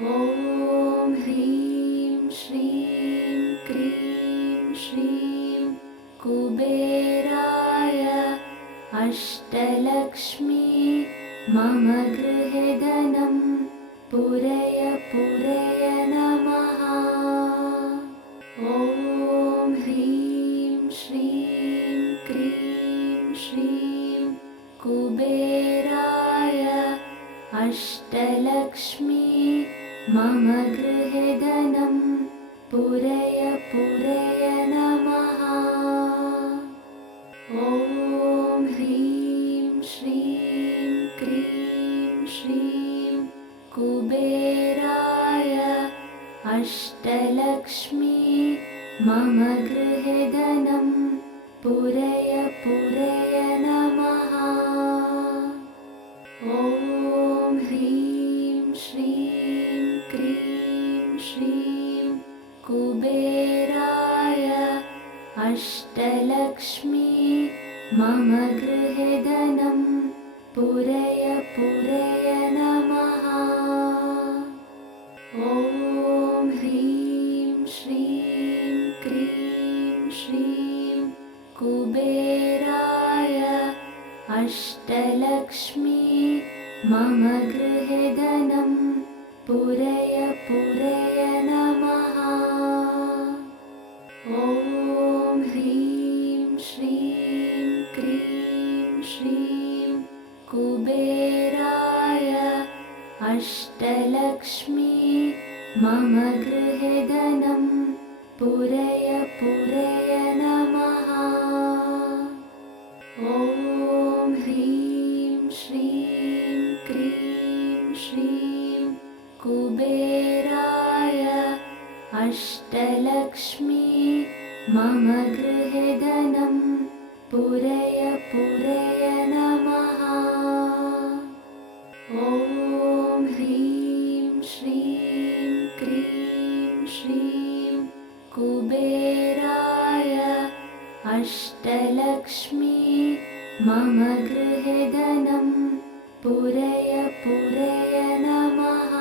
ॐ ह्रीं श्रीं क्रीं श्रीं कुबेराय अष्टलक्ष्मी मम गृहे धनं पूरय पूरय नमः। ॐ ह्रीं श्रीं क्रीं श्रीं कुबेराय अष्टलक्ष्मी मम गृहे धनं पूरय पूरय नमः। ॐ ह्रीं श्रीं क्रीं श्रीं कुबेराय अष्टलक्ष्मी मम गृहे धनं पूरय पूरय नमः। ॐ ह्रीं श्रीं क्रीं श्रीं कुबेराय अष्टलक्ष्मी मम गृहे धनं पूरय पूरय नमः। ॐ ह्रीं श्रीं क्रीं श्रीं कुबेराय अष्टलक्ष्मी मम गृहे धनं पूरय पूरय नमः। ॐ ह्रीं श्रीं क्रीं श्रीं कुबेराय अष्टलक्ष्मी मम गृहे धनं पूरय पूरय नमः। ॐ ह्रीं श्रीं क्रीं श्रीं कुबेराय अष्टलक्ष्मी मम गृहे धनं पूरय पूरय नमः। ॐ ह्रीं श्रीं क्रीं श्रीं कुबेराय अष्टलक्ष्मी मम गृहे धनं पूरय पूरय नमः।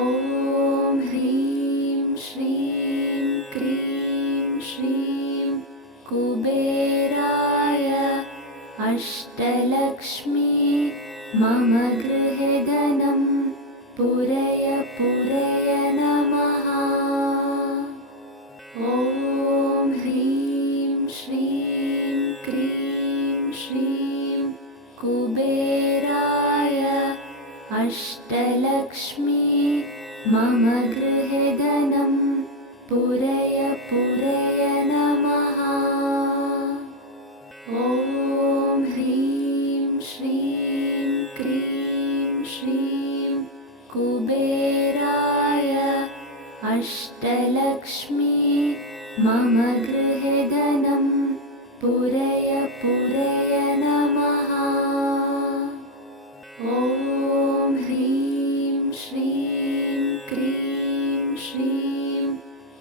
ॐ ह्रीं श्रीं क्रीं श्रीं कुबेराय अष्टलक्ष्मी मम गृहे धनं पूरय पूरय नमः। ॐ ह्रीं श्रीं क्रीं श्रीं कुबेराय अष्टलक्ष्मी मम गृहे धनं पूरय पूरय नमः। ॐ ह्रीं श्रीं क्रीं श्रीं कुबेराय अष्टलक्ष्मी मम गृहे धनं पूरय पूरय नमः। ॐ ह्रीं श्रीं क्रीं श्रीं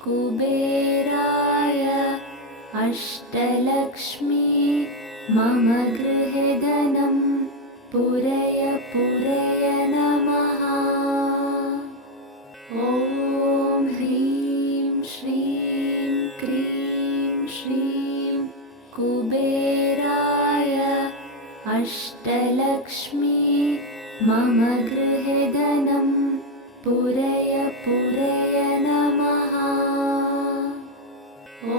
कुबेराय अष्टलक्ष्मी मम गृहे धनं पूरय पूरय नमः। ॐ ह्रीं श्रीं क्रीं श्रीं कुबेराय अष्टलक्ष्मी मम गृहे धनं पूरय पूरय नमः।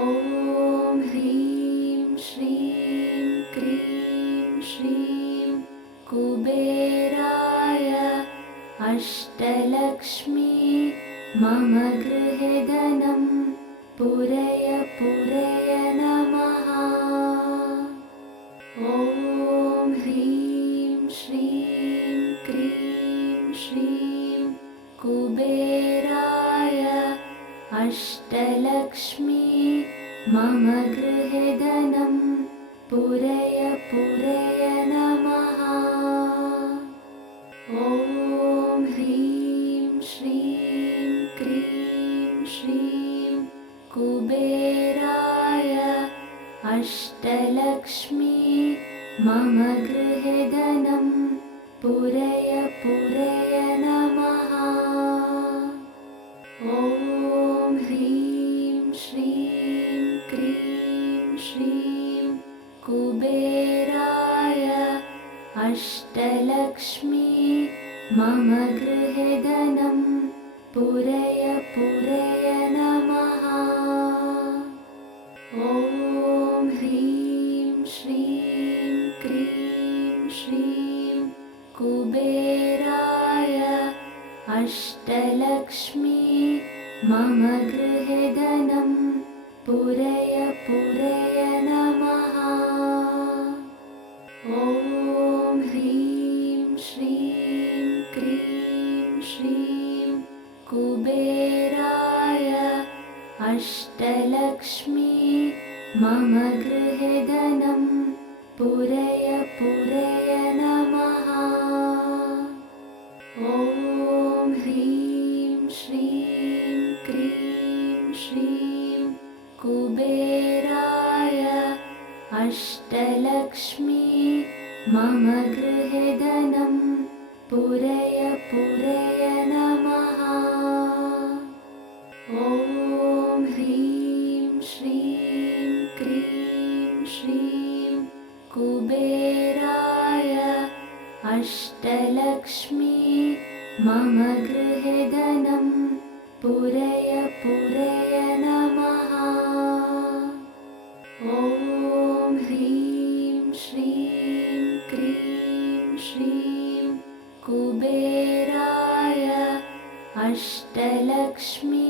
ॐ ह्रीं श्रीं क्रीं श्रीं कुबेराय अष्टलक्ष्मी मम गृहे धनं पूरय पूरय नमः। ॐ ह्रीं श्रीं क्रीं श्रीं कुबेराय अष्टलक्ष्मी मम गृहे धनं पूरय पूरय नमः। ॐ ह्रीं श्रीं क्रीं श्रीं कुबेराय अष्टलक्ष्मी मम गृहे धनं पूरय पूरय नमः। मम गृहे धनं पूरय पूरय नमः। ॐ ह्रीं श्रीं क्रीं श्रीं कुबेराय अष्टलक्ष्मी मम गृहे धनं पूरय पूरय नमः। ॐ ह्रीं श्रीं क्रीं श्रीं कुबेराय अष्टलक्ष्मी मम गृहे धनं पूरय पूरय नमः। ॐ ह्रीं श्रीं क्रीं श्रीं कुबेराय अष्टलक्ष्मी मम गृहे धनं पूरय पूरय नमः। ॐ ह्रीं श्रीं क्रीं श्रीं कुबेराय अष्टलक्ष्मी मम गृहे धनं पूरय पूरय नमः। ॐ ह्रीं श्रीं क्रीं श्रीं कुबेराय अष्टलक्ष्मी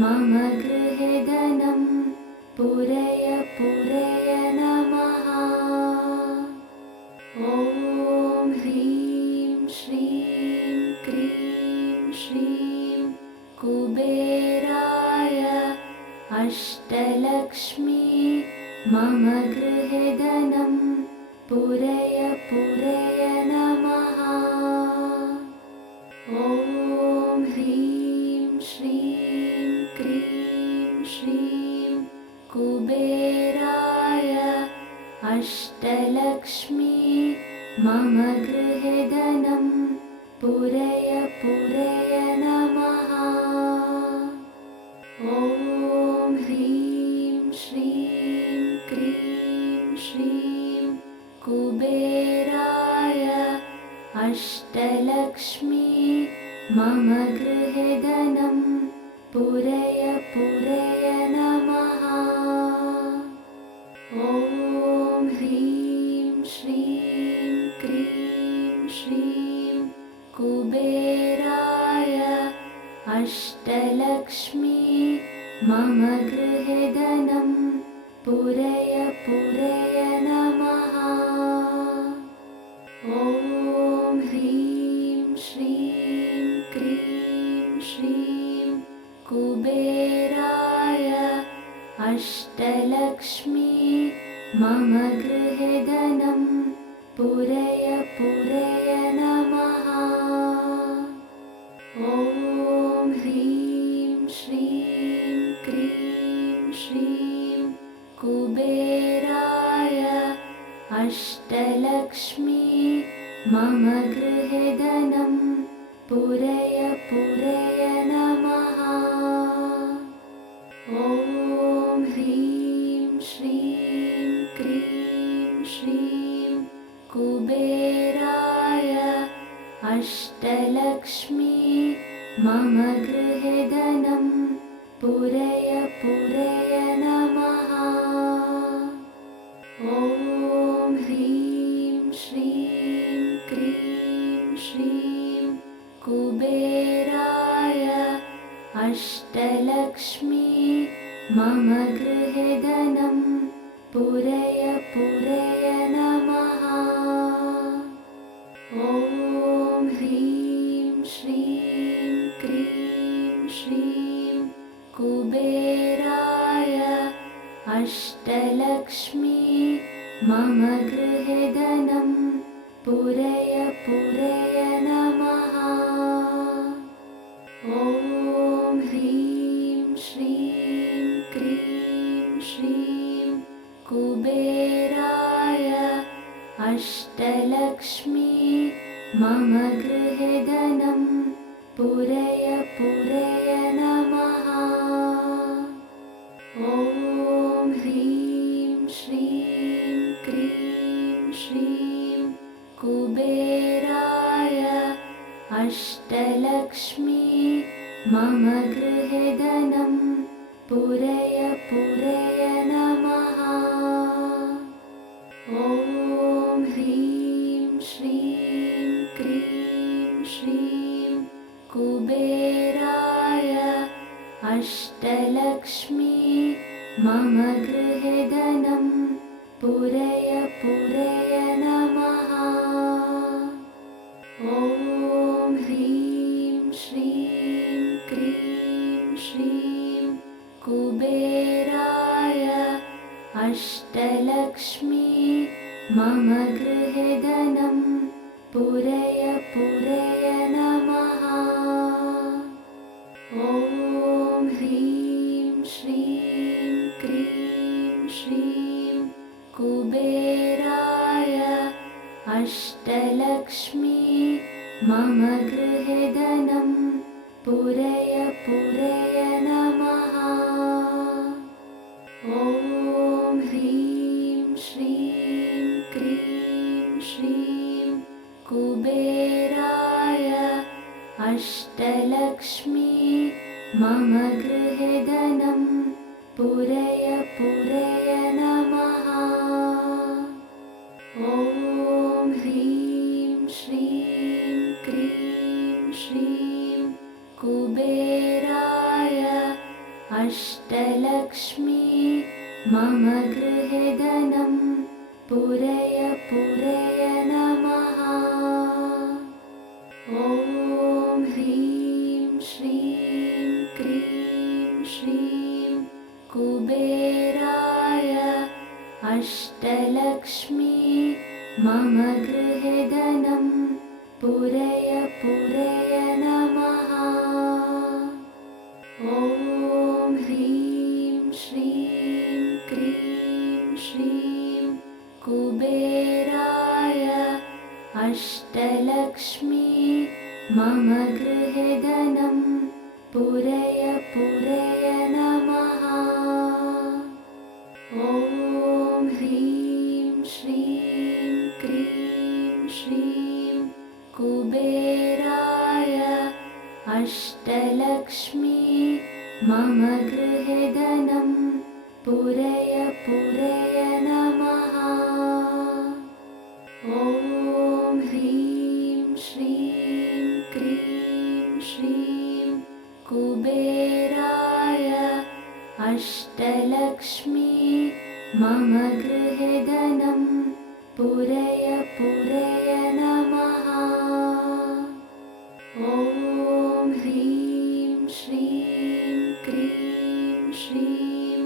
मम गृहे धनं पूरय पूरय नमः। ॐ ह्रीं श्रीं क्रीं श्रीं कुबेराय अष्टलक्ष्मी मम गृहे धनं पूरय पूरय नमः। ॐ ह्रीं श्रीं क्रीं श्रीं कुबेराय अष्टलक्ष्मी मम गृहे धनं पूरय पूरय नमः। ॐ ह्रीं श्रीं क्रीं श्रीं कुबेराय अष्टलक्ष्मी मम गृहे धनं पूरय पूरय नमः। ॐ ह्रीं श्रीं क्रीं श्रीं कुबेराय अष्टलक्ष्मी मम गृहे धनं पूरय पूरय नमः। ॐ ह्रीं श्रीं क्रीं श्रीं कुबेराय अष्टलक्ष्मी मम गृहे धनं पूरय पूरय नमः। ॐ ह्रीं श्रीं क्रीं श्रीं कुबेराय अष्टलक्ष्मी मम गृहे धनं पूरय पूरय नमः। ॐ ह्रीं श्रीं क्रीं श्रीं कुबेराय अष्टलक्ष्मी मम गृहे धनं पूरय पूरय नमः। ॐ ह्रीं श्रीं क्रीं श्रीं कुबेराय अष्टलक्ष्मी मम गृहे धनं पूरय पूरय नमः। ॐ ह्रीं श्रीं क्रीं श्रीं कुबेराय अष्टलक्ष्मी मम गृहे धनं पूरय पूरय नमः। ॐ ह्रीं श्रीं क्रीं श्रीं कुबेराय अष्टलक्ष्मी मम गृहे धनं पूरय पूरय नमः। ॐ ह्रीं श्रीं क्रीं श्रीं कुबेराय अष्टलक्ष्मी मम गृहे धनं पूरय पूरय नमः। ॐ ह्रीं श्रीं क्रीं श्रीं कुबेराय अष्टलक्ष्मी मम गृहे धनं पूरय पूरय नमः। ॐ ह्रीं श्रीं क्रीं श्रीं कुबेराय अष्टलक्ष्मी मम गृहे धनं पूरय पूरय नमः। ॐ ह्रीं श्रीं क्रीं श्रीं कुबेराय अष्टलक्ष्मी मम गृहे धनं पूरय पूरय नमः। ॐ ह्रीं श्रीं क्रीं श्रीं कुबेराय अष्टलक्ष्मी मम गृहे धनं पूरय पूरय नमः। ॐ ह्रीं श्रीं क्रीं श्रीं कुबेराय अष्टलक्ष्मी मम गृहे धनं पूरय पूरय नमः। ॐ ह्रीं श्रीं क्रीं श्रीं कुबेराय अष्टलक्ष्मी मम गृहे धनं पूरय पूरय नमः। ॐ ह्रीं श्रीं क्रीं श्रीं कुबेराय अष्टलक्ष्मी मम गृहे धनं पूरय पूरय नमः। ॐ ह्रीं श्रीं क्रीं श्रीं कुबेराय अष्टलक्ष्मी मम गृहे धनं पूरय पूरय नमः। ॐ ह्रीं श्रीं क्रीं श्रीं कुबेराय अष्टलक्ष्मी मम गृहे धनं पूरय पूरय नमः। ॐ ह्रीं श्रीं क्रीं श्रीं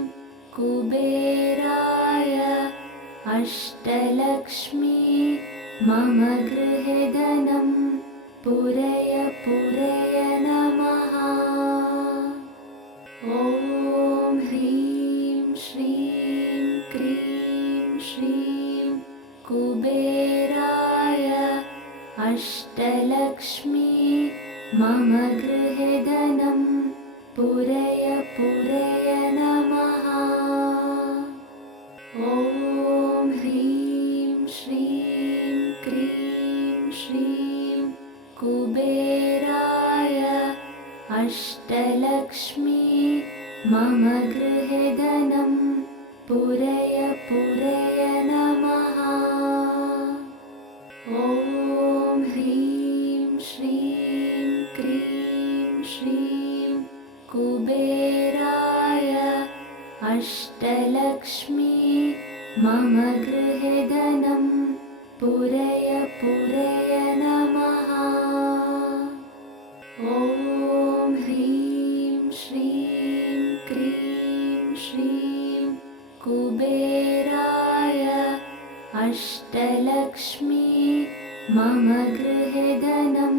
कुबेराय अष्टलक्ष्मी मम गृहे धनं पूरय पूरय नमः। ॐ ह्रीं श्रीं क्रीं श्रीं कुबेराय अष्टलक्ष्मी मम गृहे धनं पूरय पूरय नमः। ॐ ह्रीं श्रीं क्रीं श्रीं कुबेराय अष्टलक्ष्मी मम गृहे धनं पूरय पूरय नमः। ॐ ह्रीं श्रीं क्रीं श्रीं कुबेराय अष्टलक्ष्मी मम गृहे धनं पूरय पूरय नमः। ॐ ह्रीं श्रीं क्रीं श्रीं कुबेराय अष्टलक्ष्मी मम गृहे धनं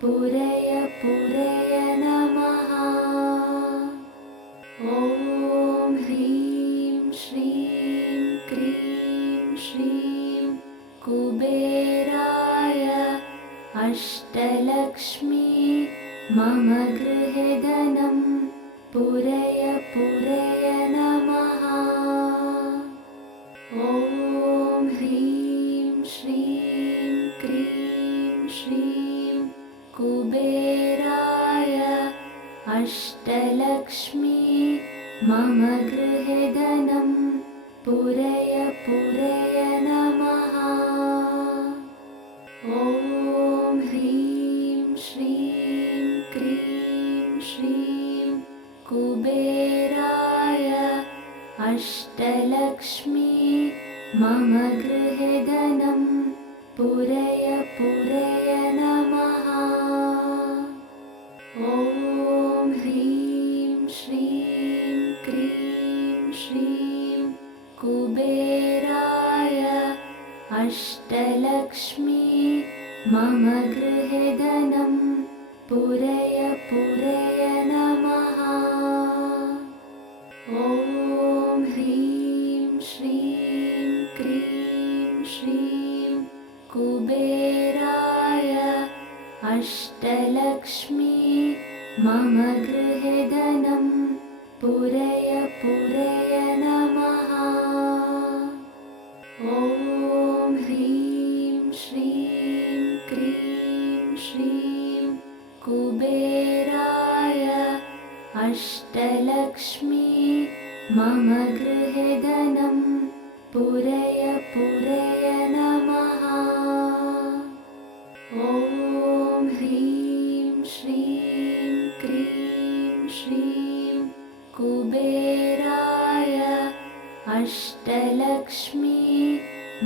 पूरय पूरय नमः। ॐ ह्रीं श्रीं क्रीं श्रीं कुबेराय अष्टलक्ष्मी मम गृहे धनं पूरय पूरय नमः। ॐ ह्रीं श्रीं क्रीं श्रीं कुबेराय अष्टलक्ष्मी मम गृहे धनं पूरय पूरय नमः। ॐ ह्रीं श्रीं क्रीं श्रीं कुबेराय अष्टलक्ष्मी मम गृहे धनं पूरय पूरय नमः। ॐ ह्रीं श्रीं क्रीं श्रीं कुबेराय अष्टलक्ष्मी मम गृहे धनं पूरय पूरय नमः। ॐ ह्रीं श्रीं क्रीं श्रीं कुबेराय अष्टलक्ष्मी मम गृहे धनं पूरय पूरय नमः। ॐ ह्रीं श्रीं क्रीं श्रीं कुबेराय अष्टलक्ष्मी मम गृहे धनं पूरय पूरय नमः। ॐ ह्रीं श्रीं क्रीं श्रीं कुबेराय अष्टलक्ष्मी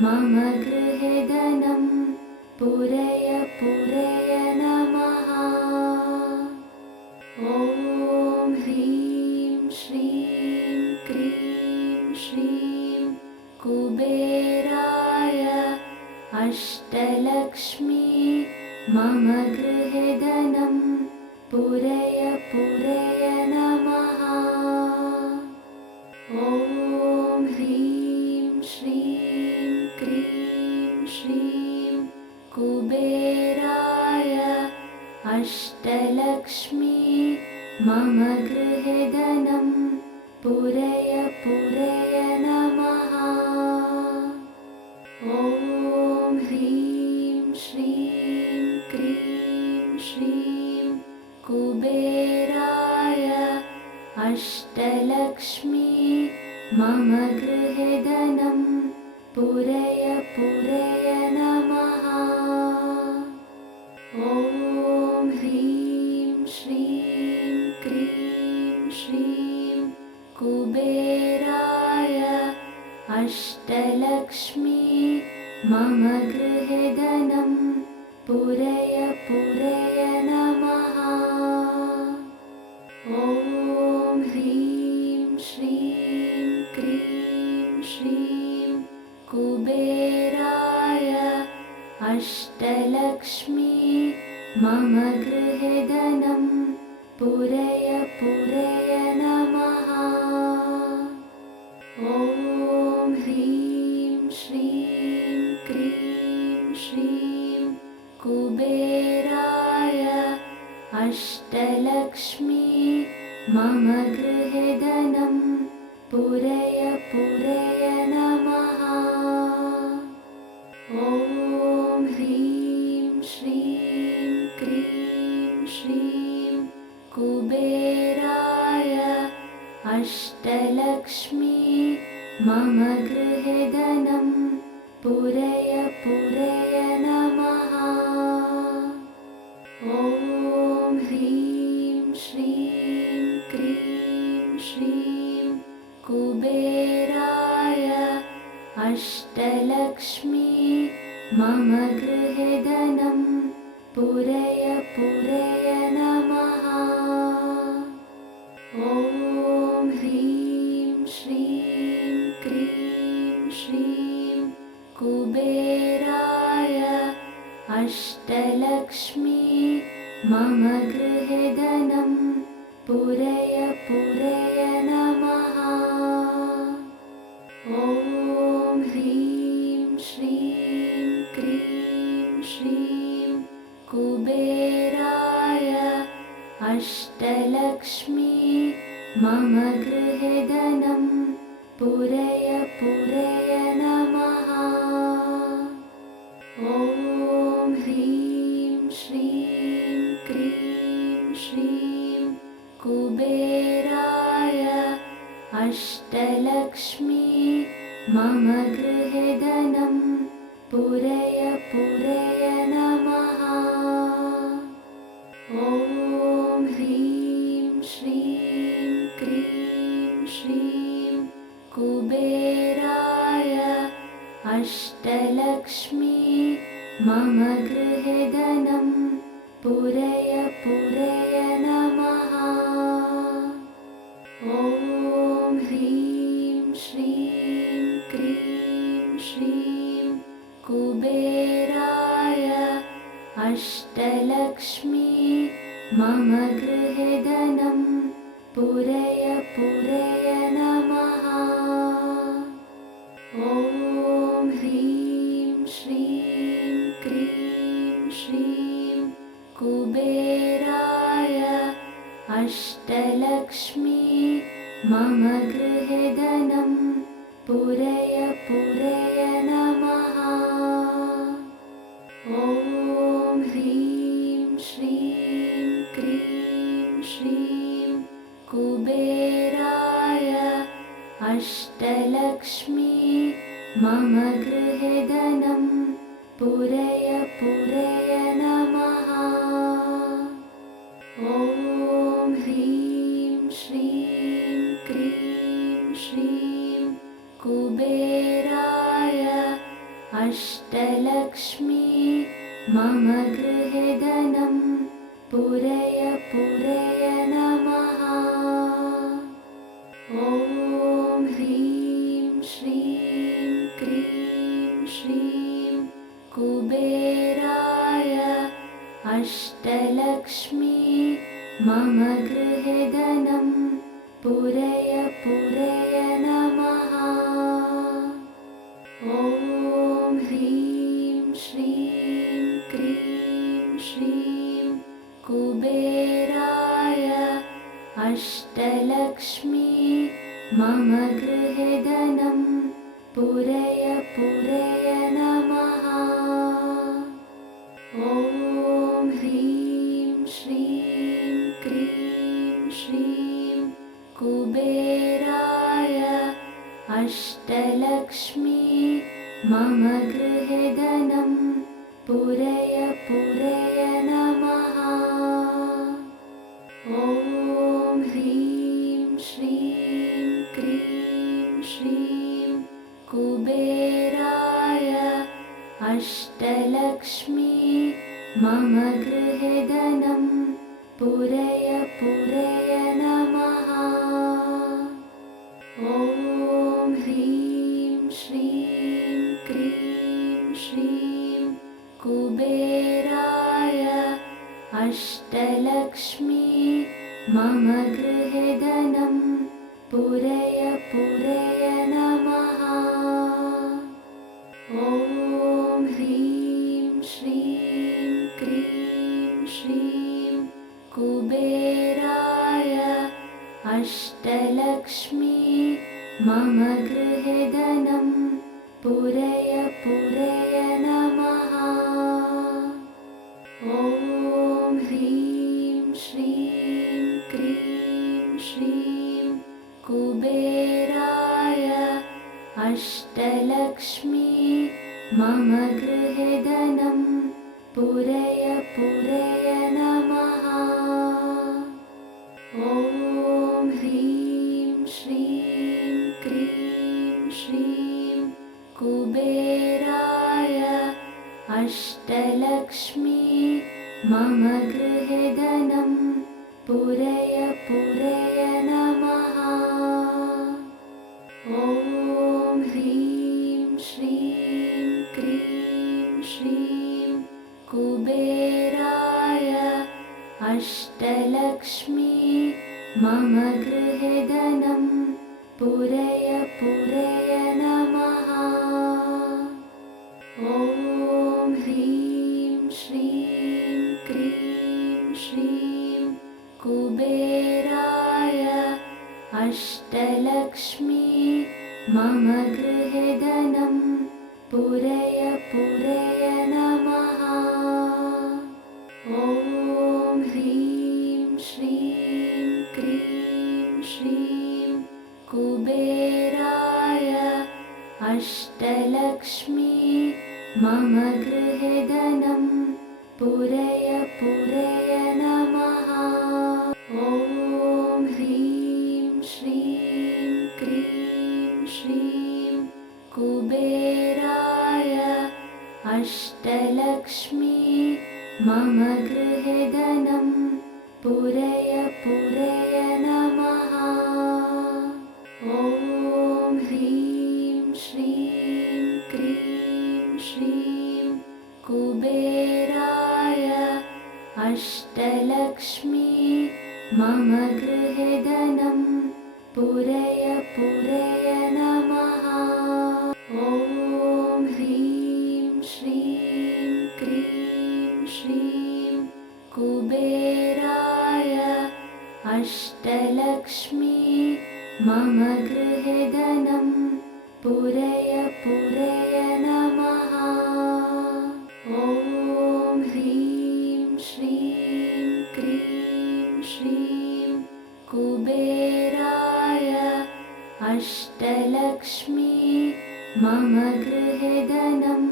मम गृहे धनं पूरय पूरय नमः। ॐ ह्रीं श्रीं क्रीं श्रीं कुबेराय अष्टलक्ष्मी मम गृहे धनं पूरय पूरय नमः। ॐ ह्रीं श्रीं क्रीं श्रीं कुबेराय अष्टलक्ष्मी मम गृहे धनं पूरय पूरय नमः। ॐ ह्रीं श्रीं क्रीं श्रीं कुबेराय अष्टलक्ष्मी मम गृहे धनं पूरय पूरय नमः। ॐ ह्रीं श्रीं क्रीं श्रीं कुबेराय अष्टलक्ष्मी मम गृहे धनं पूरय पूरय नमः। ॐ ह्रीं श्रीं क्रीं श्रीं कुबेराय अष्टलक्ष्मी मम गृहे धनं पूरय पूरय नमः। ॐ ह्रीं श्रीं क्रीं श्रीं कुबेराय अष्टलक्ष्मी मम गृहे धनं पूरय पूरय नमः। ॐ ह्रीं श्रीं क्रीं श्रीं कुबेराय अष्टलक्ष्मी मम गृहे धनं पूरय पूरय नमः। ॐ ह्रीं श्रीं क्रीं श्रीं कुबेराय अष्टलक्ष्मी मम गृहे धनं पूरय पूरय नमः। ॐ ह्रीं श्रीं क्रीं श्रीं कुबेराय अष्टलक्ष्मी मम गृहे धनं पूरय पूरय नमः। ॐ ह्रीं श्रीं क्रीं श्रीं कुबेराय अष्टलक्ष्मी मम गृहे धनं पूरय पूरय नमः। ॐ ह्रीं श्रीं कुबेराय अष्टलक्ष्मी मम गृहे धनं पूरय पूरय नमः। ॐ ह्रीं श्रीं क्रीं श्रीं कुबेराय अष्टलक्ष्मी मम गृहे धनं पूरय पूरय नमः। ॐ ह्रीं श्रीं क्रीं श्रीं कुबेराय अष्टलक्ष्मी मम गृहे धनं पूरय पूरय नमः। ॐ ह्रीं श्रीं क्रीं श्रीं कुबेराय अष्टलक्ष्मी मम गृहे धनं पूरय पूरय नमः। ॐ ह्रीं श्रीं क्रीं श्रीं कुबेराय अष्टलक्ष्मी मम गृहे धनं पूरय पूरय नमः। ॐ ह्रीं श्रीं क्रीं श्रीं कुबेराय अष्टलक्ष्मी मम गृहे धनं पूरय पूरय नमः। ॐ ह्रीं श्रीं क्रीं श्रीं कुबेराय अष्टलक्ष्मी मम गृहे धनं पूरय पूरय नमः। ॐ ह्रीं श्रीं क्रीं श्रीं कुबेराय अष्टलक्ष्मी मम गृहे धनं पूरय पूरय नमः। ॐ ह्रीं श्रीं क्रीं श्रीं कुबेराय अष्टलक्ष्मी मम गृहे धनं पूरय पूरय नमः। ॐ ह्रीं श्रीं क्रीं श्रीं कुबेराय अष्टलक्ष्मी मम गृहे धनं पूरय पूरय नमः। ॐ ह्रीं श्रीं क्रीं श्रीं कुबेराय अष्टलक्ष्मी मम गृहे धनं पूरय पूरय नमः। ॐ ह्रीं श्रीं क्रीं श्रीं कुबेराय अष्टलक्ष्मी मम गृहे धनं पूरय पूरय नमः। ॐ ह्रीं श्रीं क्रीं श्रीं कुबेराय अष्टलक्ष्मी मम गृहे धनं पूरय पूरय नमः। ॐ ह्रीं श्रीं क्रीं श्रीं कुबेराय अष्टलक्ष्मी मम गृहे धनं पूरय पूरय नमः। ॐ ह्रीं श्रीं क्रीं श्रीं कुबेराय अष्टलक्ष्मी मम गृहे धनं पूरय पूरय नमः। ॐ ह्रीं श्रीं क्रीं श्रीं कुबेराय अष्टलक्ष्मी मम गृहे धनं पूरय पूरय नमः। ॐ ह्रीं श्रीं क्रीं मम गृहे धनं पूरय पूरय नमः। ॐ ह्रीं श्रीं क्रीं श्रीं कुबेराय अष्टलक्ष्मी मम गृहे धनं पूरय पूरय नमः। ॐ ह्रीं श्रीं क्रीं श्रीं कुबेराय अष्टलक्ष्मी मम गृहे धनं पूरय पूरय नमः। ॐ ह्रीं श्रीं क्रीं श्रीं कुबेराय अष्टलक्ष्मी मम गृहे धनं पूरय पूरय नमः। ॐ ह्रीं श्रीं क्रीं श्रीं कुबेराय अष्टलक्ष्मी मम गृहे धनं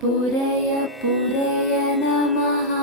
पूरय पूरय नमः।